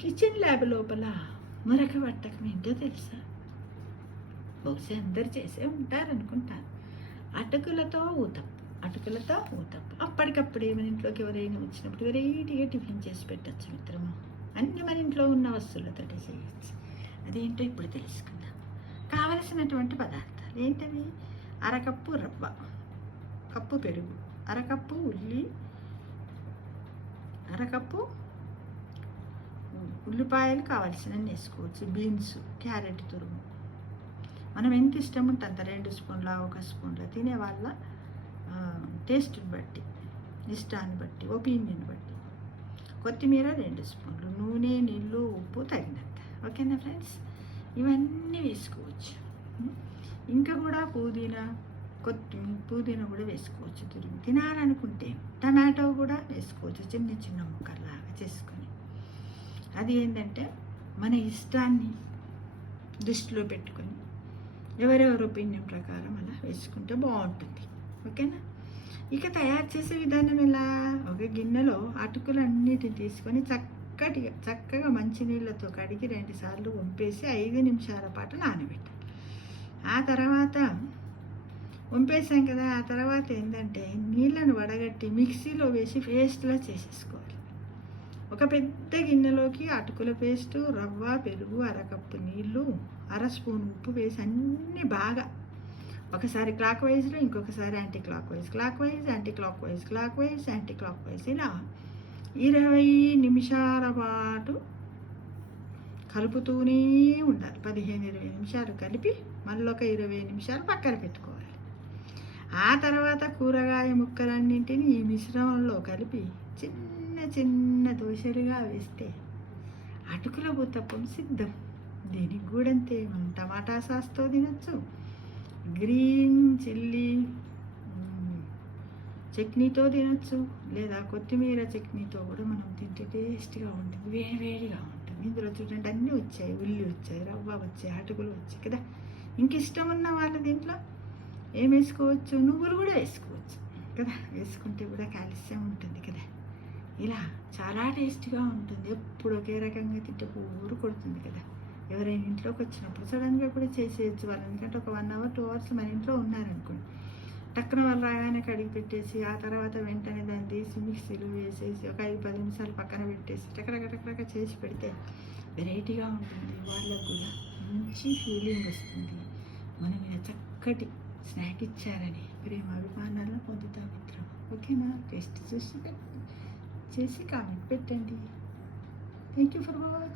Kitchen lab లోపల మరొక వంటకం ఏంటో తెలుసా? బహుశా అందరు చేసే ఉంటారనుకుంటాను. అటుకులతో ఊతప్పం. అటుకులతో ఊతప్పం. అప్పటికప్పుడు మన ఇంట్లోకి ఎవరైనా వచ్చినప్పుడు వెరైటీగా టిఫిన్ చేసి పెట్టచ్చు మిత్రమా. అన్నీ మన ఇంట్లో ఉన్న వస్తువులతోటి చేయొచ్చు. అదేంటో ఇప్పుడు తెలుసుకుందాం. కావలసినటువంటి పదార్థాలు ఏంటవి? అరకప్పు రవ్వ, కప్పు పెరుగు, అరకప్పు ఉల్లి, అరకప్పు ఉల్లిపాయలు కావాల్సినవి వేసుకోవచ్చు. బీన్స్, క్యారెట్ తురుము మనం ఎంత ఇష్టం ఉంటే అంత 2 స్పూన్ల 1 స్పూన్ల తినేవాళ్ళ టేస్ట్ని బట్టి, ఇష్టాన్ని బట్టి, ఒపీనియన్ బట్టి. కొత్తిమీర 2 స్పూన్లు, నూనె, నీళ్ళు, ఉప్పు తగినంత. ఓకేనా ఫ్రెండ్స్? ఇవన్నీ వేసుకోవచ్చు. ఇంకా కూడా పుదీనా కూడా వేసుకోవచ్చు. తురిమి తినాలనుకుంటే టమాటో కూడా వేసుకోవచ్చు, చిన్న చిన్న ముక్కల్లాగా చేసుకొని. అది ఏంటంటే మన ఇష్టాన్ని దృష్టిలో పెట్టుకొని ఎవరెవరి ఒపీనియన్ ప్రకారం అలా వేసుకుంటే బాగుంటుంది. ఓకేనా? ఇక తయారు చేసే విధానం ఎలా? ఒక గిన్నెలో అటుకులన్నిటిని తీసుకొని చక్కగా మంచినీళ్ళతో కడిగి 2 సార్లు వంపేసి 5 నిమిషాల పాటు నానబెట్టాలి. ఆ తర్వాత వంపేసాం కదా, ఆ తర్వాత ఏంటంటే నీళ్ళను వడగట్టి మిక్సీలో వేసి పేస్ట్లా చేసేసుకోవాలి. ఒక పెద్ద గిన్నెలోకి అటుకుల పేస్టు, రవ్వ, పెరుగు, అరకప్పు నీళ్ళు, 1/2 స్పూన్ ఉప్పు వేసి అన్నీ బాగా ఒకసారి క్లాక్ వైజ్లో, ఇంకొకసారి యాంటీ క్లాక్ వైజ్, ఇలా 20 నిమిషాల పాటు కలుపుతూనే ఉండాలి. 15-20 నిమిషాలు కలిపి మళ్ళీ ఒక 20 నిమిషాలు పక్కన పెట్టుకోవాలి. ఆ తర్వాత కూరగాయ ముక్కలన్నింటినీ ఈ మిశ్రమంలో కలిపి చిన్న దోశలుగా వేస్తే అటుకుల ఊతప్పం సిద్ధం. దీనికి కూడా అంతే. మనం టమాటా సాస్తో తినచ్చు, గ్రీన్ చిల్లీ చట్నీతో తినచ్చు, లేదా కొత్తిమీర చట్నీతో కూడా మనం తింటే టేస్ట్గా ఉంటుంది, వేడిగా ఉంటుంది. ఇందులో చూడండి అన్నీ వచ్చాయి. ఉల్లి వచ్చాయి, రవ్వ వచ్చాయి, అటుకులు వచ్చాయి కదా. ఇంక ఇష్టం ఉన్న వాళ్ళు దీంట్లో ఏం వేసుకోవచ్చు? నువ్వులు కూడా వేసుకోవచ్చు కదా. వేసుకుంటే కూడా కాల్షియం ఉంటుంది కదా. ఇలా చాలా టేస్ట్గా ఉంటుంది. ఎప్పుడు ఒకే రకంగా తింటే ఊరు కొడుతుంది కదా. ఎవరైనా ఇంట్లోకి వచ్చినప్పుడు సడన్గా కూడా చేసేయచ్చు వాళ్ళు. ఎందుకంటే ఒక 1 అవర్ 2 అవర్స్ మన ఇంట్లో ఉన్నారనుకోండి, టక్కున వాళ్ళు రాగానే కడిగి పెట్టేసి ఆ తర్వాత వెంటనే దాన్ని తీసి మిక్సీలో వేసేసి ఒక 5-10 నిమిషాలు పక్కన పెట్టేసి టకటక చేసి పెడితే వెరైటీగా ఉంటుంది. వాళ్ళకు కూడా మంచి ఫీలింగ్ వస్తుంది. మనం ఇలా చక్కటి స్నాక్ ఇచ్చారని ప్రేమ అభిమానాలను పొందుతాం మిత్రం. ఓకేనా? టేస్ట్ చేసి కామెంట్ పెట్టండి. Thank you for watching.